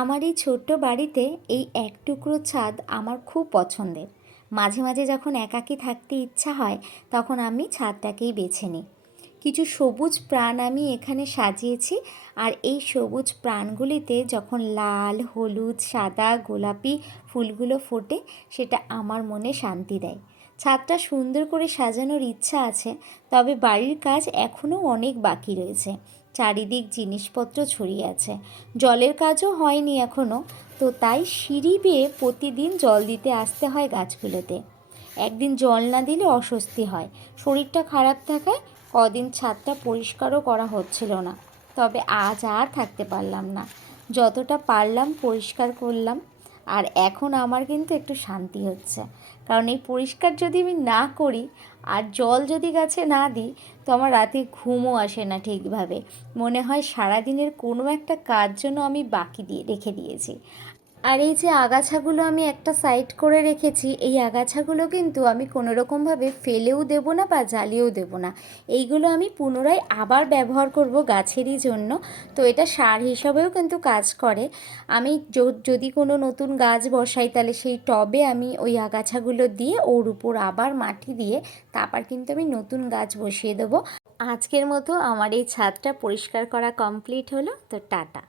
আমার এই ছোট্ট বাড়িতে এই এক টুকরো ছাদ আমার খুব পছন্দের। মাঝে মাঝে যখন একাকী থাকতে ইচ্ছা হয় তখন আমি ছাদটাকেই বেছে নিই। কিছু সবুজ প্রাণ আমি এখানে সাজিয়েছি, আর এই সবুজ প্রাণগুলিতে যখন লাল, হলুদ, সাদা, গোলাপি ফুলগুলো ফোটে সেটা আমার মনে শান্তি দেয়। ছাদটা সুন্দর করে সাজানোর ইচ্ছা আছে, তবে বাড়ির কাজ এখনও অনেক বাকি রয়েছে। চারিদিক জিনিসপত্র ছড়িয়ে আছে, জলের কাজও হয়নি এখনও। তো তাই সিঁড়ি বেয়ে প্রতিদিন জল দিতে আসতে হয় গাছগুলোতে। একদিন জল না দিলে অস্বস্তি হয়। শরীরটা খারাপ থাকায় কদিন ছাদটা পরিষ্কারও করা হচ্ছিল না। তবে আজ আর থাকতে পারলাম না, যতটা পারলাম পরিষ্কার করলাম। আর এখন আমার কিন্তু একটু শান্তি হচ্ছে, কারণ এই পরিষ্কার যদি আমি না করি আর জল যদি গাছে না দিই তো আমার রাতে ঘুমও আসে না ঠিকভাবে। মনে হয় সারাদিনের কোনো একটা কাজ যেন আমি বাকি দিয়ে রেখে দিয়েছি। আর এই যে আগাছাগুলো আমি একটা সাইড করে রেখেছি, এই আগাছাগুলো কিন্তু আমি কোনো রকমভাবে ফেলেও দেবো না বা জ্বালিয়েও দেবো না। এইগুলো আমি পুনরায় আবার ব্যবহার করব গাছেরই জন্য। তো এটা সার হিসাবেও কিন্তু কাজ করে। আমি যদি কোনো নতুন গাছ বসাই তাহলে সেই টবে আমি ওই আগাছাগুলো দিয়ে ওর উপর আবার মাটি দিয়ে তারপর কিন্তু আমি নতুন গাছ বসিয়ে দেবো। আজকের মতো আমার এই ছাদটা পরিষ্কার করা কমপ্লিট হলো। তো টাটা।